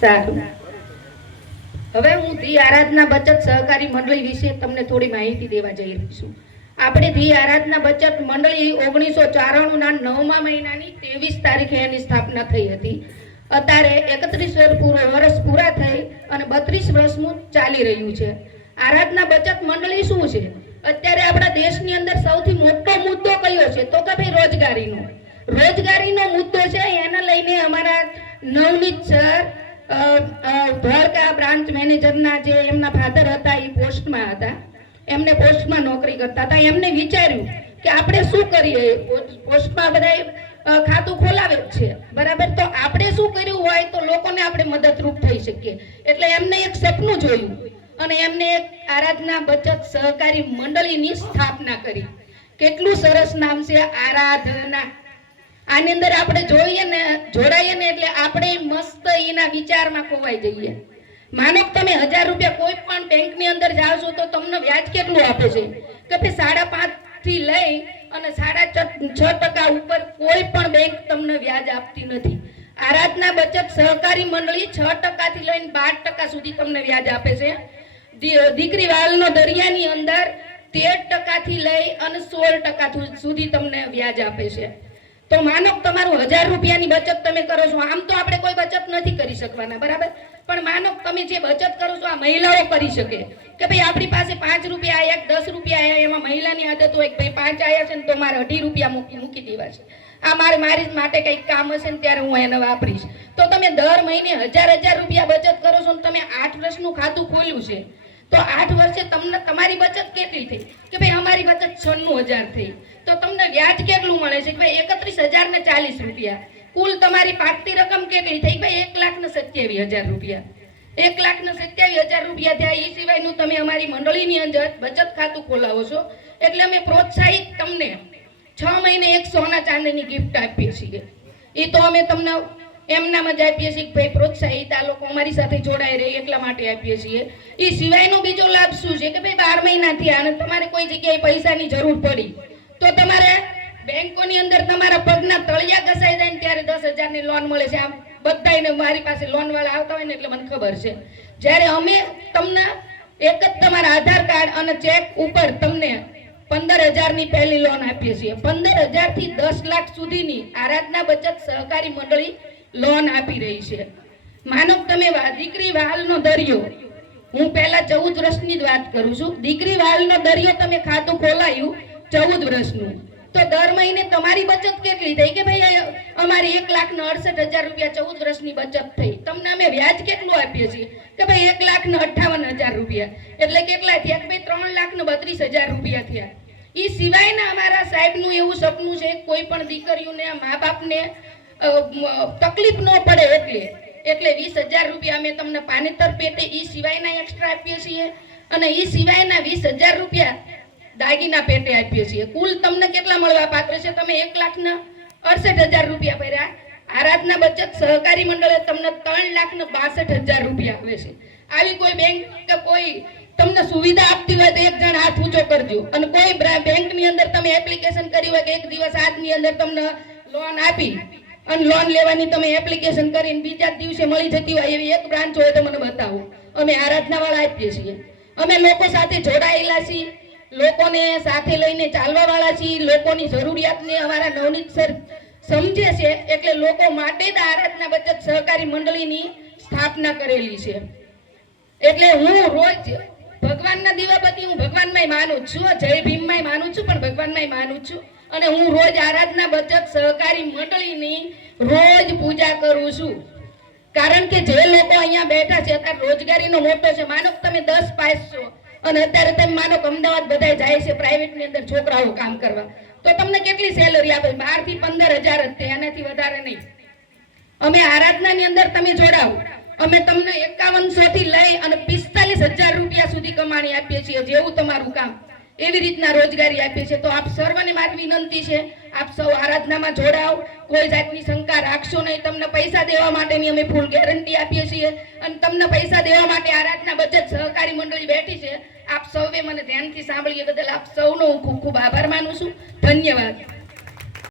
સારું, હવે હું ધી આરાધના બચત સહકારી મંડળી વિશે તમને થોડી માહિતી દેવા જઈ રહી છું. આપણે ધી આરાધના બચત મંડળી 1994 ના 9મા મહિનાની 23 તારીખે એની સ્થાપના થઈ હતી. અત્યારે 31 વર્ષ પૂરા થઈ અને 32 વર્ષનું ચાલી રહ્યું છે. આરાધના બચત મંડળી શું છે? અત્યારે આપણા દેશની અંદર સૌથી મોટો મુદ્દો કયો છે? તો કે ભાઈ રોજગારીનો મુદ્દો છે. એને લઈને અમારા નવનીત સર ધોળકા બ્રાન્ચ મેનેજરના જે એમના ફાધર હતા એ પોસ્ટમાં હતા, એમને પોસ્ટમાં નોકરી કરતા હતા. એમને વિચાર્યું કે આપણે શું કરીએ, પોસ્ટમાં બધા ખાતું ખોલાવે છે બરાબર, તો આપણે શું કર્યું હોય તો લોકોને આપણે મદદરૂપ થઈ શકીએ. એટલે એમને એક સપનું જોયું અને એમને એક આરાધના બચત સહકારી મંડળીની સ્થાપના કરી. કેટલું સરસ નામ છે, આરાધના. આની અંદર આપણે જોઈએ ને, જોડાઈએ ને એટલે આપણે મસ્ત એના વિચારમાં ખોવાઈ જઈએ. માનો કે તમે 1000 રૂપિયા કોઈ પણ બેંકની અંદર જાઓ છો તો તમને વ્યાજ કેટલું આપે છે કે ભાઈ 5.5 થી લઈ અને 6.5% ઉપર કોઈ પણ બેંક તમને વ્યાજ આપતી નથી. આરાધના બચત સહકારી મંડળી 6% થી લઈને 12% સુધી તમને વ્યાજ આપે છે. દીકરી વાલનો દરિયાની અંદર 13% થી લઈ અને 16% સુધી તમને વ્યાજ આપે છે. તો માનો તમારું 1000 રૂપિયાની બચત તમે કરો છો, આમ તો આપણે કોઈ બચત નથી કરી શકવાના બરાબર, પણ માનો તમે જે બચત કરો છો આ મહિલાઓ કરી શકે કે ભાઈ આપણી પાસે 5 રૂપિયા આયા, 10 રૂપિયા આયા, એમાં મહિલાની આદત હોય કે ભાઈ 5 આયા છે ને તો મારે 18 રૂપિયા મૂકી દેવા છે, આ મારી માટે કંઈક કામ હશે ને ત્યારે હું એને વાપરીશ. તો તમે દર મહિને 1000 રૂપિયા બચત કરો છો ને તમે 8 વર્ષનું ખાતું ખોલ્યું છે, તો 8 વર્ષે તમને તમારી બચત કેટલી થઈ કે ભાઈ અમારી બચત 96,000 થઈ. તો તમને વ્યાજ કેટલું મળે છે કે ભાઈ 31,040 રૂપિયા. કુલ તમારી પાકતી રકમ કેટલી થઈ? ભાઈ 1,27,000 રૂપિયા. 1,27,000 રૂપિયા થયા. એ સિવાયનું તમે અમારી મંડળીની અંદર બચત ખાતું ખોલાવો છો એટલે અમે પ્રોત્સાહિત તમને 6 મહિને એક સોના ચાંદીની ગિફ્ટ આપીએ છીએ. એ તો અમે તમને એમનામ જ આપીએ છીએ કે ભાઈ પ્રોત્સાહિત આ લોકો અમારી સાથે જોડાઈ રહે એટલા માટે આપીએ છીએ. એ સિવાયનો બીજો લાભ શું છે કે ભાઈ 12 મહિનાથી અને તમારે કોઈ જગ્યાએ પૈસાની જરૂર પડી તો તમારે બેંકોની અંદર તમારા પગના તળિયા ઘસાઈ જાય ને ત્યારે 10,000 ની લોન મળે છે. આમ બધાને મારી પાસે લોન વાળા આવતા હોય ને એટલે મને ખબર છે. જ્યારે અમે તમને એક જ તમારા આધાર કાર્ડ અને ચેક ઉપર તમને 15,000 ની પહેલી લોન આપીએ છીએ. 15,000 થી 10 લાખ સુધીની આરાધના બચત સહકારી મંડળી લોન આપી રહી છે. માનો તમે દીકરી વાલનો દરિયો, હું પહેલા 14 વર્ષની જ વાત કરું છું. દીકરી વાલનો દરિયો તમે ખાતું ખોલાયું 14 વર્ષનું, તો દર મહિને તમારી બચત કેટલી થઈ કે ભાઈ અમારી 1,68,000 રૂપિયા 14 વર્ષની બચત થઈ. તમને અમે વ્યાજ કેટલું આપીએ છીએ કે ભાઈ 1,58,000 રૂપિયા. એટલે કેટલા થયા કે ભાઈ 3,32,000 રૂપિયા થયા. એ સિવાયના અમારા સાહેબનું એવું સપનું છે કોઈ પણ દીકરીઓને મા બાપને તકલીફ ન પડે એટલે 20,000 રૂપિયા અમે તમને પાનેતર પેટે એ સિવાયના એક્સ્ટ્રા આપીએ છીએ અને એ સિવાયના 20,000 રૂપિયા દાગીના પેટે આપીએ છીએ. કુલ તમને કેટલા મળવા પાત્ર છે? તમે 1,68,000 રૂપિયા ભર્યા. આરાધના બચત સહકારી મંડળે તમને 3,62,000 રૂપિયા આપે છે. આવી કોઈ બેંક કે કોઈ તમને સુવિધા આપતી હોય તો એક જણ હાથ ઊંચો કરજો. અને કોઈ બેંકની અંદર તમે એપ્લિકેશન કરી હોય કે એક દિવસ આજની અંદર તમને લોન આપી અને લોન લેવાની તમે એપ્લિકેશન કરીને બીજા દિવસે મળી જતી હોય એવી એક બ્રાન્ચ હોય તો મને બતાવો. અમે આરાધના વાળા આપીએ છીએ. અમે લોકો સાથે જોડાયેલા છીએ, લોકોને સાથે લઈને ચાલવા વાળા છીએ. લોકોની જરૂરિયાતને અમારા નવનીત સર સમજે છે એટલે લોકો માટે જ આરાધના બચત સહકારી મંડળીની સ્થાપના કરેલી છે. એટલે હું રોજ ભગવાનના દીવાબત્તી હું ભગવાનમાંય માનું છું, જય ભીમમાંય માનું છું, પણ ભગવાનમાંય માનું છું. અને હું રોજ આરાધના બચત સહકારી મંડળીની રોજ પૂજા કરું છું. કારણ કે જે લોકો અહીંયા બેઠા છે અત્યારે રોજગારીનો મોટો છે. માનો કે તમે 10 પાસ છો અને અત્યારે તમે માનો કે અમદાવાદ બધા જાય છે પ્રાઇવેટની અંદર છોકરાઓ કામ કરવા, તો તમને કેટલી સેલરી આપે? 12 થી 15,000 જ, એનાથી વધારે નહીં. અમે આરાધનાની અંદર તમે જોડાવો, અમે તમને 5100 થી લઈ અને 45,000 રૂપિયા સુધી કમાણી આપીએ છીએ. જેવું તમારું કામ એવી રીતના રોજગારી આપીએ છીએ. તો આપ સર્વને મારી વિનંતી છે, આપ સૌ આરાધનામાં જોડાઓ, કોઈ જાતની શંકા રાખશો નહીં. તમને પૈસા દેવા માટેની અમે ફૂલ ગેરંટી આપીએ છીએ અને તમને પૈસા દેવા માટે આરાધના બચત સહકારી મંડળી બેઠી છે. આપ સૌએ મને ધ્યાનથી સાંભળીએ બદલ આપ સૌનો હું ખૂબ ખૂબ આભાર માનું છું. ધન્યવાદ.